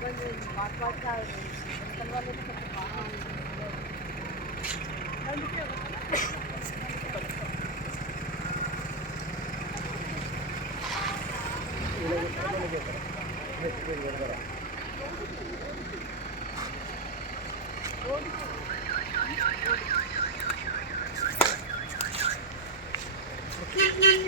ఇబ్బంది అయింది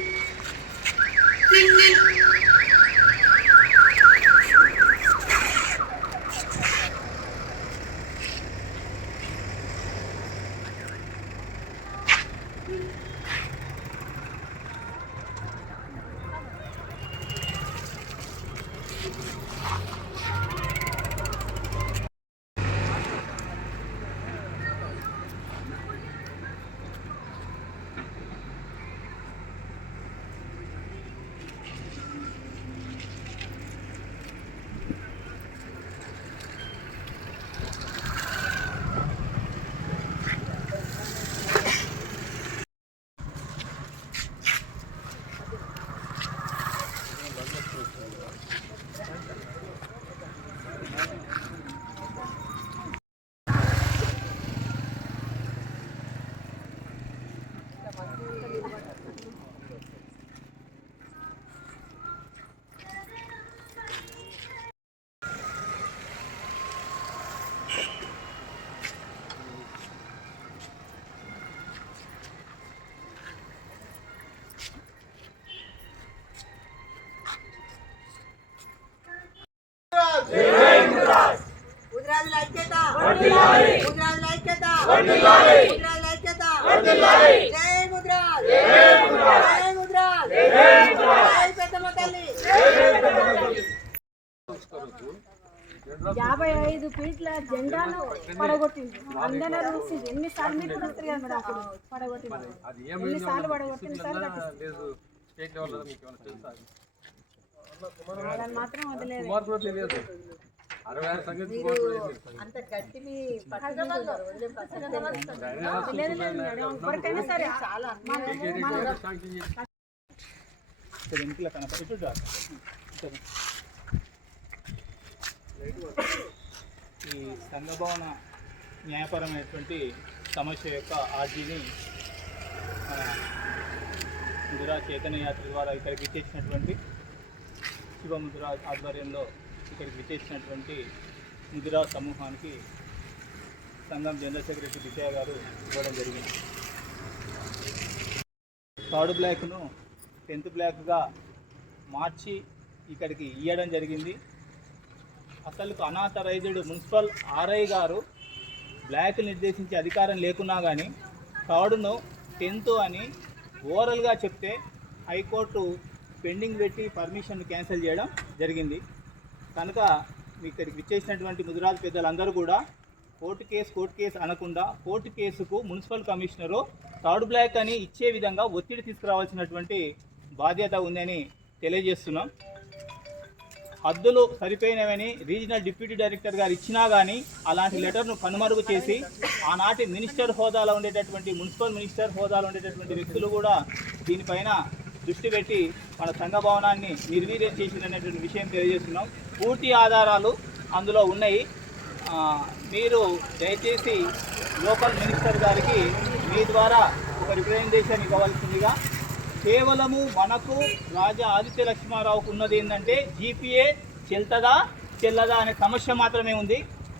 ముద్రాజుల ఐక్యత ముద్రాజుల ఐక్యత ముద్రాజుల ఐక్యత. యాభై ఐదు ఫీట్ల జెండాను పడగొట్టింది. అందరూ చూసి ఎన్నిసార్లు మీరు కూడా వస్తారు కదా మేడం అప్పుడు? పడగొట్టింది. అది ఎన్నిసార్లు కట్టింది మాత్రం వదిలేదు అంత గట్టి మీ సరే ఈ సంఘభవన న్యాయపరమైనటువంటి సమస్య యొక్క ఆర్జీని ముదిరా చైతన్య యాత్ర ద్వారా ఇక్కడికి ఇచ్చేసినటువంటి శివ ముదిరా ఆధ్వర్యంలో ఇక్కడికి విచ్చేసినటువంటి ముదిరా సమూహానికి సంఘం జనరల్ సెక్రటరీ విజయ గారు ఇవ్వడం జరిగింది. థర్డ్ బ్లాక్ను టెన్త్ బ్లాక్గా మార్చి ఇక్కడికి ఇవ్వడం జరిగింది. అసలు అనాథరైజ్డ్ మున్సిపల్ ఆర్ఐ గారు బ్లాక్ నిర్దేశించే అధికారం లేకున్నా కానీ థర్డ్ను టెన్త్ అని ఓవరల్గా చెప్తే హైకోర్టు పెండింగ్ పెట్టి పర్మిషన్ క్యాన్సిల్ చేయడం జరిగింది. కనుక ఇక్కడికి విచ్చేసినటువంటి ముదిరాజు పెద్దలందరూ కూడా కోర్టు కేసు కోర్టు కేసు అనకుండా కోర్టు కేసుకు మున్సిపల్ కమిషనరు థర్డ్ బ్లాక్ అని ఇచ్చే విధంగా ఒత్తిడి తీసుకురావాల్సినటువంటి బాధ్యత ఉందని తెలియజేస్తున్నాం. హద్దులు సరిపోయినవని రీజనల్ డిప్యూటీ డైరెక్టర్ గారు ఇచ్చినా కానీ అలాంటి లెటర్ను కనుమరుగు చేసి ఆనాటి మినిస్టర్ హోదాలో ఉండేటటువంటి మున్సిపల్ మినిస్టర్ హోదాలో ఉండేటటువంటి వ్యక్తులు కూడా దీనిపైన దృష్టి పెట్టి మన సంఘ భవనాన్ని నిర్వీర్యం చేసిందనేటువంటి విషయం తెలియజేస్తున్నాం. పూర్తి ఆధారాలు అందులో ఉన్నాయి. మీరు దయచేసి లోకల్ మినిస్టర్ గారికి మీ ద్వారా ఒక రిప్రజెంటేషన్ ఇవ్వవలసిందిగా కేవలము మనకు రాజా ఆదిత్య లక్ష్మారావుకు ఉన్నది ఏంటంటే జీపీఏ చెల్తదా చెల్లదా అనే సమస్య మాత్రమే ఉంది.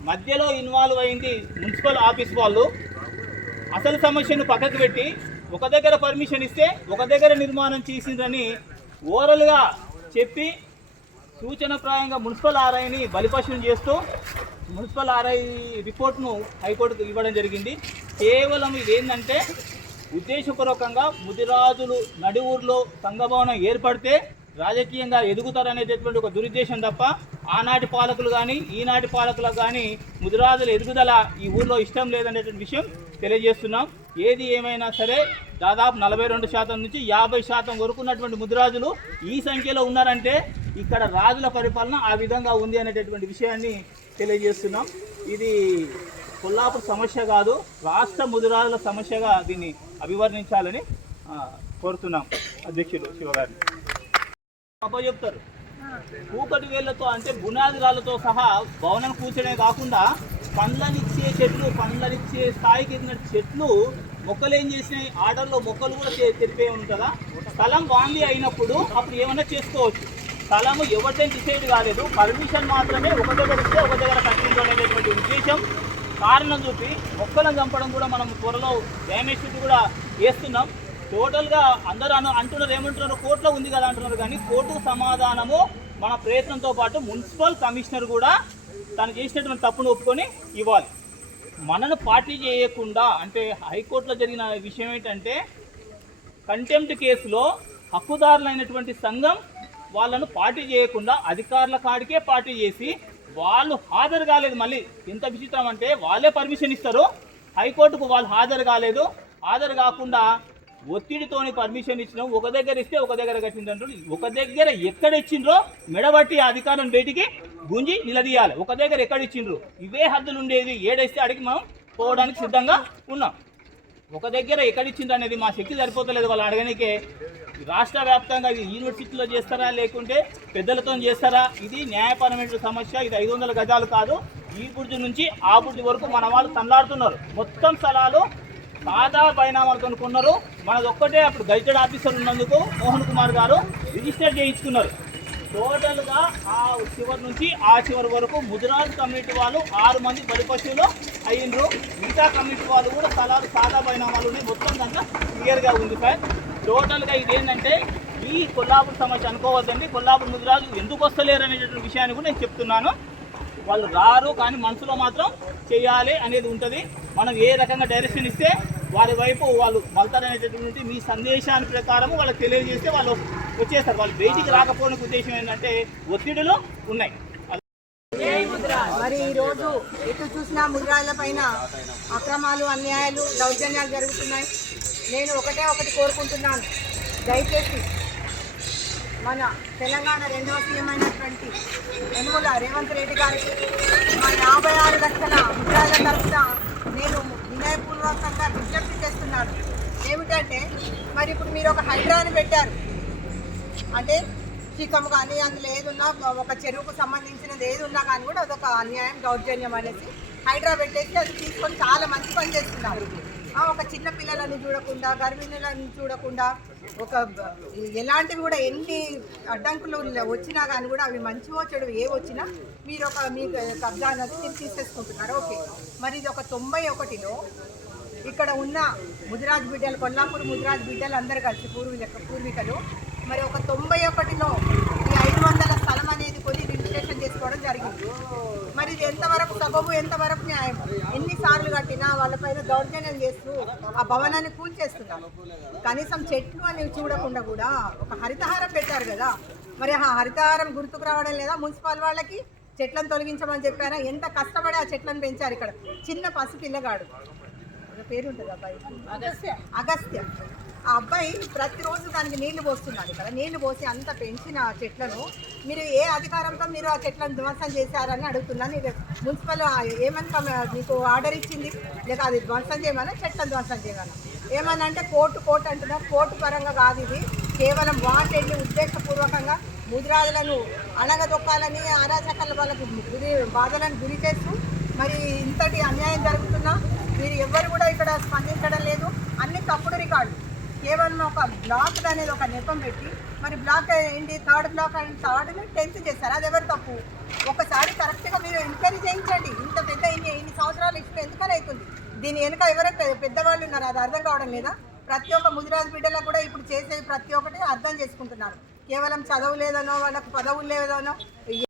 మధ్యలో ఇన్వాల్వ్ అయింది మున్సిపల్ ఆఫీస్ వాళ్ళు. అసలు సమస్యను పక్కకు పెట్టి ఒక దగ్గర పర్మిషన్ ఇస్తే ఒక దగ్గర నిర్మాణం చేసిందని ఓరల్గా చెప్పి సూచనప్రాయంగా మున్సిపల్ ఆర్ఐని బలిపశువుని చేస్తూ మున్సిపల్ ఆర్ఐ రిపోర్ట్ను హైకోర్టుకు ఇవ్వడం జరిగింది. కేవలం ఇదేంటంటే ఉద్దేశపూర్వకంగా ముదిరాజులు నడి ఊర్లో సంఘభవనం ఏర్పడితే రాజకీయంగా ఎదుగుతారనేటటువంటి ఒక దురుద్దేశం తప్ప ఆనాటి పాలకులు కానీ ఈనాటి పాలకులకు కానీ ముదిరాజుల ఎదుగుదల ఈ ఊర్లో ఇష్టం లేదనేటువంటి విషయం తెలియజేస్తున్నాం. ఏది ఏమైనా సరే దాదాపు నలభై రెండు శాతం నుంచి యాభై శాతం వరకు ఉన్నటువంటి ముదిరాజులు ఈ సంఖ్యలో ఉన్నారంటే ఇక్కడ రాజుల పరిపాలన ఆ విధంగా ఉంది అనేటటువంటి విషయాన్ని తెలియజేస్తున్నాం. ఇది కొల్లాపూర్ సమస్య కాదు రాష్ట్ర ముదిరాజుల సమస్యగా దీన్ని అభివర్ణించాలని కోరుతున్నాం. అధ్యక్షులు శివగారిని. చెప్తారు. కూకటి వేళ్ళతో అంటే బునాది రాళ్ళతో సహా భవనం కూర్చోనే కాకుండా పండ్లనిచ్చే చెట్లు పండ్లనిచ్చే స్థాయికి ఎదిగిన చెట్లు మొక్కలు ఏం చేసినాయి? ఆర్డర్లో మొక్కలు కూడా తెలిపే ఉంటుందా? స్థలం వాంది అయినప్పుడు అప్పుడు ఏమైనా చేసుకోవచ్చు. స్థలము ఎవరితో డిసైడ్ కాలేదు. పర్మిషన్ మాత్రమే ఒక దగ్గర ఇస్తే ఒక దగ్గర కట్టించడం అనేటువంటి ఉద్దేశం. కారణం చూపి మొక్కలను చంపడం కూడా మనం త్వరలో డ్యామేజ్ కూడా వేస్తున్నాం టోటల్గా అందరూ అను అంటున్నారు ఏమంటున్నారు? కోర్టులో ఉంది కదా అంటున్నారు కానీ కోర్టుకు సమాధానము మన ప్రయత్నంతో పాటు మున్సిపల్ కమిషనర్ కూడా తను చేసినటువంటి తప్పును ఒప్పుకొని ఇవ్వాలి. మనను పార్టీ చేయకుండా అంటే హైకోర్టులో జరిగిన విషయం ఏంటంటే కంటెంప్ట్ కేసులో హక్కుదారులైనటువంటి సంఘం వాళ్ళను పార్టీ చేయకుండా అధికారుల కాడికే పార్టీ చేసి వాళ్ళు హాజరు కాలేదు మళ్ళీ. ఎంత విచిత్రం అంటే వాళ్ళే పర్మిషన్ ఇస్తారు. హైకోర్టుకు వాళ్ళు హాజరు కాలేదు. హాజరు కాకుండా ఒత్తిడితోని పర్మిషన్ ఇచ్చినాం. ఒక దగ్గర ఇస్తే ఒక దగ్గర కట్టిందంటారు ఒక దగ్గర ఎక్కడ ఇచ్చిండ్రో మెడబట్టి అధికారం బయటికి గుంజి నిలదీయాలి. ఒక దగ్గర ఎక్కడ ఇచ్చిండ్రు? ఇవే హద్దులు ఉండేది ఏడేస్తే అడిగి మనం పోవడానికి సిద్ధంగా ఉన్నాం. ఒక దగ్గర ఎక్కడ ఇచ్చిండ్రు అనేది మా శక్తి సరిపోతలేదు. వాళ్ళు అడగనికే రాష్ట్ర వ్యాప్తంగా ఇది యూనివర్సిటీలో చేస్తారా? లేకుంటే పెద్దలతో చేస్తారా? ఇది న్యాయపరమైన సమస్య. ఇది ఐదు వందల గజాలు కాదు. ఈ బుర్జు నుంచి ఆ బుర్జు వరకు మన వాళ్ళు తనలాడుతున్నారు. మొత్తం స్థలాలు తాజా పరిణామాలతో కనుక్కున్నారు మనది ఒక్కటే అప్పుడు గైటెడ్ ఆఫీసర్ ఉన్నందుకు మోహన్ కుమార్ గారు రిజిస్టర్ చేయించుకున్నారు. టోటల్గా ఆ చివరి నుంచి ఆ చివరి వరకు ముదిరాజ్ కమిటీ వాళ్ళు ఆరు మంది బలి పశువులు అయ్యిండ్రు మిగతా కమిటీ వాళ్ళు కూడా స్థలాలు సాదా పరిణామాలు ఉన్నాయి మొత్తం దాంట్లో క్లియర్గా ఉంది సార్. టోటల్గా ఇదేంటంటే ఈ కొల్లాపూర్ సమస్య అనుకోవద్దండి. కొల్లాపూర్ ముదిరాజు ఎందుకు వస్తలేరు అనేటువంటి విషయాన్ని కూడా నేను చెప్తున్నాను. వాళ్ళు రారు కానీ మనసులో మాత్రం చేయాలి అనేది ఉంటుంది. మనం ఏ రకంగా డైరెక్షన్ ఇస్తే వారి వైపు వాళ్ళు వెళ్తారనేటటువంటి మీ సందేశాన్ని ప్రకారం వాళ్ళకి తెలియజేస్తే వాళ్ళు వచ్చేస్తారు. వాళ్ళు బయటికి రాకపోవడానికి ఉద్దేశం ఏంటంటే ఒత్తిడులు ఉన్నాయి. మరి ఈరోజు ఎటు చూసినా ముద్రాల పైన అక్రమాలు అన్యాయాలు దౌర్జన్యాలు జరుగుతున్నాయి. నేను ఒకటే ఒకటి కోరుకుంటున్నాను. దయచేసి మన తెలంగాణ రెండవ సీఎం అయినటువంటి యనుమల రేవంత్ రెడ్డి గారికి మా యాభై ఆరు లక్షల ముద్రాల తరఫున నేను వినయపూర్వకంగా విజ్ఞప్తి చేస్తున్నాను. ఏమిటంటే మరి ఇప్పుడు మీరు ఒక హైడ్రాని పెట్టారు. అంటే చికం కానీ అందులో ఏదున్నా ఒక చెరువుకు సంబంధించినది ఏది ఉన్నా కానీ కూడా అదొక అన్యాయం దౌర్జన్యం అనేసి హైడ్రా పెట్టేసి అది తీసుకొని చాలా మంచి పని చేస్తున్నారు. ఒక చిన్న పిల్లలని చూడకుండా గర్భిణులను చూడకుండా ఒక ఎలాంటివి కూడా ఎన్ని అడ్డంకులు వచ్చినా కానీ కూడా అవి మంచివో చెడు ఏ వచ్చినా మీరు ఒక మీ కబ్జా అనేది మీరు తీసేసుకుంటున్నారు. ఓకే. మరి ఇది ఒక తొంభై ఒకటిలో ఇక్కడ ఉన్న ముదిరాజ్ బిడ్డలు కొల్లాపూర్ ముదిరాజ్ బిడ్డలు అందరు కలిసి పూర్వీక పూర్వీకులు మరి ఒక తొంభై ఒకటిలో ఈ ఐదు వందల స్థలం అనేది కొని రిజిస్ట్రేషన్ చేసుకోవడం జరిగింది. మరి ఇది ఎంతవరకు సబబు ఎంతవరకు న్యాయం? ఎన్నిసార్లు కట్టినా వాళ్ళపైన దౌర్జన్యం చేస్తూ ఆ భవనాన్ని కూల్చేస్తున్నారు. కనీసం చెట్లు అనేవి చూడకుండా కూడా ఒక హరితహారం పెట్టారు కదా. మరి ఆ హరితహారం గుర్తుకు రావడం లేదా? మున్సిపల్ వాళ్ళకి చెట్లను తొలగించమని చెప్పారా? ఎంత కష్టపడి ఆ చెట్లను పెంచారు ఇక్కడ? చిన్న పసి పిల్లగాడు పేరు ఉంటుంది అబ్బాయి? అగస్త్య. అగస్త్య. ఆ అబ్బాయి ప్రతిరోజు దానికి నీళ్ళు పోస్తున్నాడు ఇక్కడ నీళ్ళు పోసి అంత పెంచిన చెట్లను మీరు ఏ అధికారంతో మీరు ఆ చెట్లను ధ్వంసం చేశారని అడుగుతున్నాను ఇది మున్సిపల్ ఆ ఏమని మీకు ఆర్డర్ ఇచ్చింది? లేక అది ధ్వంసం చేయమని? చెట్లను ధ్వంసం చేయమని? ఏమని అంటే కోర్టు కోర్టు అంటున్నారు. కోర్టు పరంగా కాదు ఇది. కేవలం వాటెళ్ళి ఉద్దేశపూర్వకంగా ముదిరాజులను అణగదొక్కాలని అరాచకాల వాళ్ళకు గురి బాధలను గురి చేస్తూ మరి ఇంతటి అన్యాయం జరుగుతున్నా మీరు ఎవ్వరు కూడా ఇక్కడ స్పందించడం లేదు. అన్ని తప్పుడు రికార్డు కేవలం ఒక బ్లాక్ అనేది ఒక నెపం పెట్టి మరి బ్లాక్ ఏంటి? థర్డ్ బ్లాక్ అండ్ థర్డ్ని టెన్త్ చేస్తారు అది ఎవరు తప్పు? ఒకసారి కరెక్ట్గా మీరు ఎంక్వైరీ చేయించండి. ఇంత పెద్ద ఇన్ని ఇన్ని సంవత్సరాలు ఇష్టం ఎందుకని అవుతుంది? దీని వెనుక ఎవరైతే పెద్దవాళ్ళు ఉన్నారు. అది అర్థం కావడం లేదా? ప్రతి ఒక్క ముదిరాజు బిడ్డలకు కూడా ఇప్పుడు చేసే ప్రతి ఒక్కటి అర్థం చేసుకుంటున్నారు. కేవలం చదువు లేదనో వాళ్ళకు పదవులు లేదనో